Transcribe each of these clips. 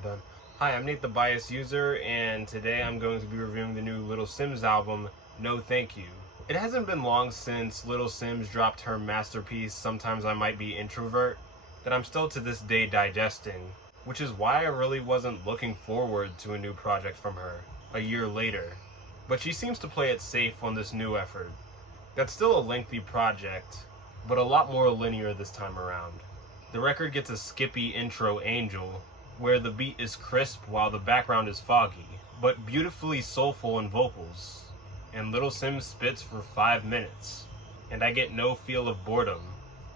I'm done. Hi, I'm Nate the Bias User, and today I'm going to be reviewing the new Little Simz album, No Thank You. It hasn't been long since Little Simz dropped her masterpiece, Sometimes I Might Be Introvert, that I'm still to this day digesting, which is why I really wasn't looking forward to a new project from her, a year later. But she seems to play it safe on this new effort. That's still a lengthy project, but a lot more linear this time around. The record gets a skippy intro Angel, where the beat is crisp while the background is foggy, but beautifully soulful in vocals. And Little Simz spits for 5 minutes, and I get no feel of boredom,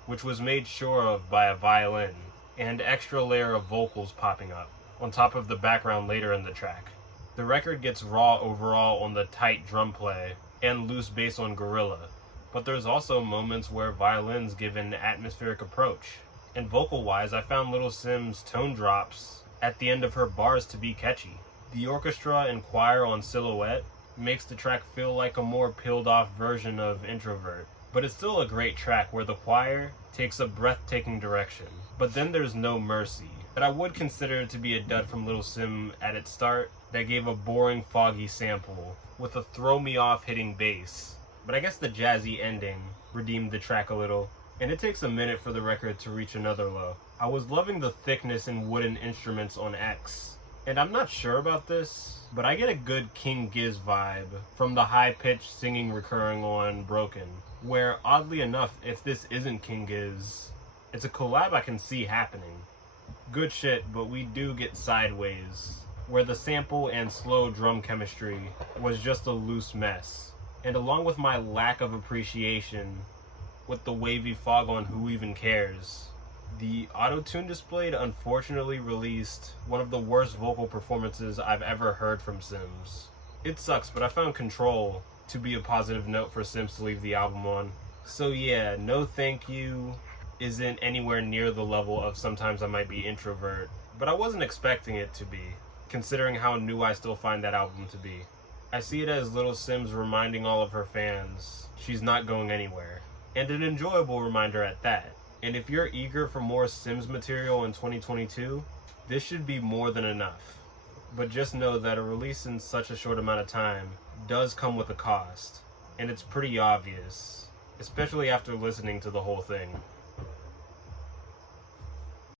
which was made sure of by a violin, and extra layer of vocals popping up, on top of the background later in the track. The record gets raw overall on the tight drum play, and loose bass on Gorilla, but there's also moments where violins give an atmospheric approach. And vocal-wise, I found Little Simz' tone drops at the end of her bars to be catchy. The orchestra and choir on Silhouette makes the track feel like a more peeled-off version of Introvert. But it's still a great track where the choir takes a breathtaking direction. But then there's No Merci, that I would consider to be a dud from Little Simz at its start, that gave a boring, foggy sample, with a throw-me-off hitting bass. But I guess the jazzy ending redeemed the track a little. And it takes a minute for the record to reach another low. I was loving the thickness in wooden instruments on X. And I'm not sure about this, but I get a good King Giz vibe from the high-pitched singing recurring on Broken, where oddly enough, if this isn't King Giz, it's a collab I can see happening. Good shit, but we do get Sideways, where the sample and slow drum chemistry was just a loose mess. And along with my lack of appreciation with the wavy fog on Who Even Cares, the auto-tune displayed unfortunately released one of the worst vocal performances I've ever heard from Simz. It sucks, but I found Control to be a positive note for Simz to leave the album on. So yeah, No Thank You isn't anywhere near the level of Sometimes I Might Be Introvert, but I wasn't expecting it to be, considering how new I still find that album to be. I see it as Little Simz reminding all of her fans she's not going anywhere. And an enjoyable reminder at that. And if you're eager for more Simz material in 2022, this should be more than enough. But just know that a release in such a short amount of time does come with a cost. And it's pretty obvious, especially after listening to the whole thing.